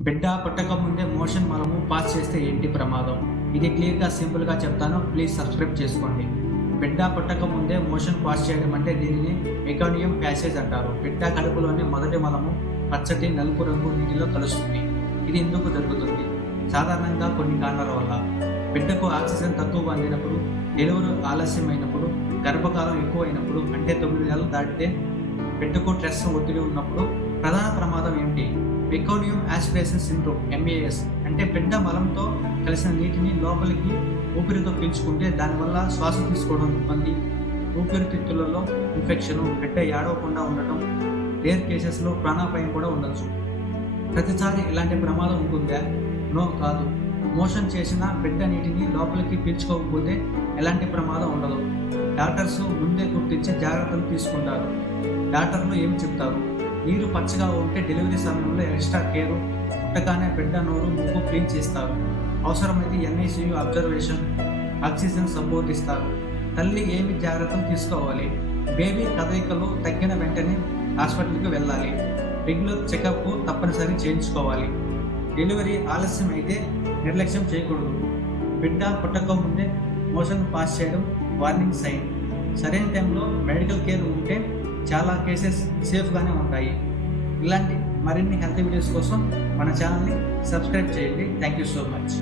బిడ్డ పుట్టక ముందే మోషన్ మనము పాస్ చేస్తే ఏంటి ప్రమాదం? ఇది క్లియర్గా సింపుల్గా చెప్తాను, ప్లీజ్ సబ్స్క్రైబ్ చేసుకోండి. బిడ్డ పుట్టక ముందే మోషన్ పాస్ చేయడం అంటే దీనిని మెకానియం ప్యాసేజ్ అంటారు. బిడ్డ కడుపులోని మొదటి మలము పచ్చటి నలుపు రంగు నీటిలో కలుస్తుంది. ఇది ఎందుకు జరుగుతుంది? సాధారణంగా కొన్ని కారణాల వల్ల. బిడ్డకు ఆక్సిజన్ తక్కువ అందినప్పుడు, డెలివరీ ఆలస్యమైనప్పుడు, గర్భకాలం ఎక్కువైనప్పుడు, అంటే 9 నెలలు దాటితే, బిడ్డకు స్ట్రెస్ ఒత్తిడి ఉన్నప్పుడు. ప్రధాన ప్రమాదం ఏమిటి? మెకానియం యాస్పిరేషన్ సిండ్రోమ్, MAS, అంటే బిడ్డ మలంతో కలిసిన నీటిని లోపలికి ఊపిరితో పీల్చుకుంటే దానివల్ల శ్వాస తీసుకోవడం ఇబ్బంది, ఊపిరితిత్తులలో ఇన్ఫెక్షన్, బిడ్డ ఏడవకుండా ఉండటం, రేర్ కేసెస్లో ప్రాణాపాయం కూడా ఉండొచ్చు. ప్రతిసారి ఇలాంటి ప్రమాదం ఉంటుందా? నో, కాదు. మోషన్ చేసిన బిడ్డ నీటిని లోపలికి పీల్చుకోకపోతే ఎలాంటి ప్రమాదం ఉండదు. డాక్టర్స్ ముందే గుర్తించి జాగ్రత్తలు తీసుకుంటారు. డాక్టర్లు ఏం చెప్తారు? నీరు పచ్చగా ఉంటే డెలివరీ సమయంలో ఎక్స్ట్రా కేరు, పుట్టగానే బిడ్డ నోరు ముక్కు క్లీన్ చేస్తారు. అవసరమైతే NICU అబ్జర్వేషన్, ఆక్సిజన్ సపోర్ట్ ఇస్తారు. తల్లి ఏమి జాగ్రత్తలు తీసుకోవాలి? బేబీ కదలికలు తగ్గిన వెంటనే హాస్పిటల్కి వెళ్ళాలి. రెగ్యులర్ చెకప్ తప్పనిసరి చేయించుకోవాలి. డెలివరీ ఆలస్యం అయితే నిర్లక్ష్యం చేయకూడదు. బిడ్డ పుట్టక ముందే మోషన్ పాస్ చేయడం వార్నింగ్ సైన్. సరైన టైంలో మెడికల్ కేర్ ఉంటే చాలా కేసెస్ సేఫ్గానే ఉంటాయి. ఇలాంటి మరిన్ని హెల్త్ వీడియోస్ కోసం మన ఛానల్ని సబ్స్క్రైబ్ చేయండి. Thank you so much.